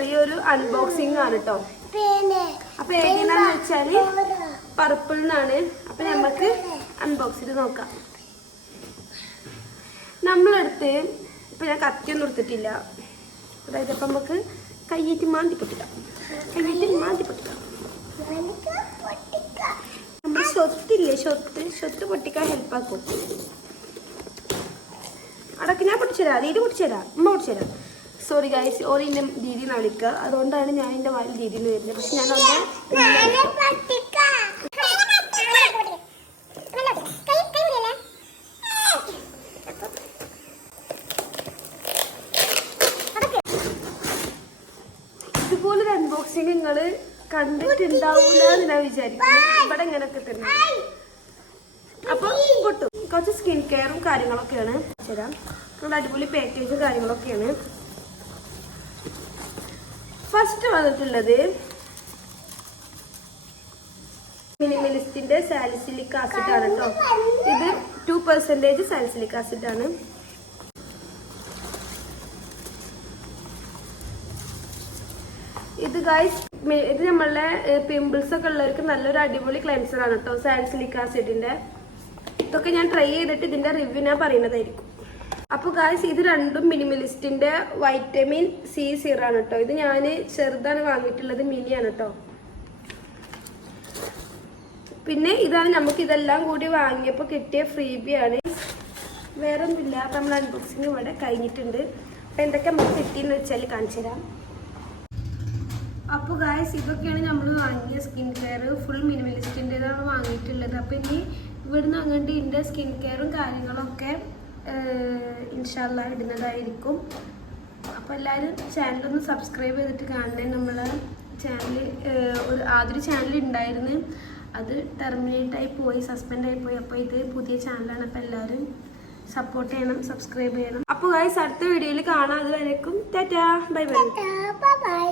ചെറിയൊരു അൺബോക്സിംഗ് ആണ് കേട്ടോ. അപ്പൊ ഏതിനാന്ന് വെച്ചാല് പർപ്പിളിനാണ്. അപ്പൊ നമുക്ക് അൺബോക്സ് ചെയ്ത് നോക്കാം. നമ്മളെടുത്ത് ഇപ്പൊ ഞാൻ കത്തിയൊന്നും എടുത്തിട്ടില്ല. അതായത് അപ്പൊ നമുക്ക് കയ്യേറ്റ് മാന്തി പൊട്ടിക്കാം. നമ്മുടെ ഷൊത്തില്ലേ, ഷൊത്ത് പൊട്ടിക്കാൻ ഹെൽപ്പാക്കും. അടക്ക് ഞാൻ പൊട്ടിച്ചുതരാം, ദീദി പൊട്ടിച്ചുതരാം, ഉമ്മ പൊട്ടിച്ചുതരാം. സോറി ഗൈസ്, ഓറിൻ്റെ ദീദിന്ന് വിളിക്കുക. അതുകൊണ്ടാണ് ഞാൻ എൻ്റെ വായിൽ ദീദിന്ന് വരുന്നത്. പക്ഷെ ഞാൻ ഇതുപോലൊരു അൺബോക്സിങ് നിങ്ങൾ കണ്ടിട്ടുണ്ടാവൂല എന്ന് ഞാൻ വിചാരിക്കുന്നു. ഇവിടെ ഇങ്ങനെയൊക്കെ തന്നെ. അപ്പൊ പൊട്ടും. കുറച്ച് സ്കിൻ കെയറും കാര്യങ്ങളൊക്കെയാണ് തരാം. നമ്മുടെ അടിപൊളി പാക്കേജും കാര്യങ്ങളൊക്കെയാണ്. ഫസ്റ്റ് വന്നിട്ടുള്ളത് മിനിമലിസ്റ്റിന്റെ സാലിസിലിക് ആസിഡ് ആണ് കേട്ടോ. ഇത് 2% സാലിസിലിക് ആസിഡ് ആണ്. ഇത് ഗൈസ്, ഇത് നമ്മളുടെ പിമ്പിൾസ് ഒക്കെ ഉള്ളവർക്ക് നല്ലൊരു അടിപൊളി ക്ലെൻസർ ആണ് കേട്ടോ, സാലിസിലിക് ആസിഡിന്റെ. ഇതൊക്കെ ഞാൻ ട്രൈ ചെയ്തിട്ട് ഇതിന്റെ റിവ്യൂ ഞാൻ പറയുന്നതായിരിക്കും. അപ്പോൾ ഗൈസ്, ഇത് രണ്ടും മിനിമലിസ്റ്റിന്റെ വൈറ്റമിൻ സി സീറാണ് കേട്ടോ. ഇത് ഞാൻ ചെറുതാണ് വാങ്ങിയിട്ടുള്ളത്, മിനിയാണ് കേട്ടോ. പിന്നെ ഇതാണ് നമുക്ക് ഇതെല്ലാം കൂടി വാങ്ങിയപ്പോൾ കിട്ടിയ ഫ്രീബിയാണ്. വേറെ ഒന്നുമില്ല. അപ്പം നമ്മൾ അൺബോക്സിങ് ഇവിടെ കഴിഞ്ഞിട്ടുണ്ട്. അപ്പം എന്തൊക്കെ നമുക്ക് കിട്ടിയെന്ന് വെച്ചാൽ കാണിച്ചു തരാം. അപ്പോൾ ഗൈസ്, ഇതൊക്കെയാണ് നമ്മൾ വാങ്ങിയ സ്കിൻ കെയർ. ഫുൾ മിനിമലിസ്റ്റിൻ്റെതാണ് വാങ്ങിയിട്ടുള്ളത്. അപ്പോൾ ഇനി ഇവിടുന്ന് അങ്ങോട്ട് ഇതിൻ്റെ സ്കിൻ കെയറും കാര്യങ്ങളൊക്കെ ഇൻഷാല്ലാ ഇടുന്നതായിരിക്കും. അപ്പോൾ എല്ലാവരും ചാനലൊന്ന് സബ്സ്ക്രൈബ് ചെയ്തിട്ട് കാണണേ. നമ്മളെ ചാനൽ ആദ്യൊരു ചാനൽ ഉണ്ടായിരുന്നു, അത് ടെർമിനേറ്റായി പോയി, സസ്പെൻഡായി പോയി. അപ്പോൾ ഇത് പുതിയ ചാനലാണ്. അപ്പോൾ എല്ലാവരും സപ്പോർട്ട് ചെയ്യണം, സബ്സ്ക്രൈബ് ചെയ്യണം. അപ്പോൾ ഗൈസ്, അടുത്ത വീഡിയോയിൽ കാണാം. അതുവരേക്കും ടാറ്റാ, ബൈ ബൈ.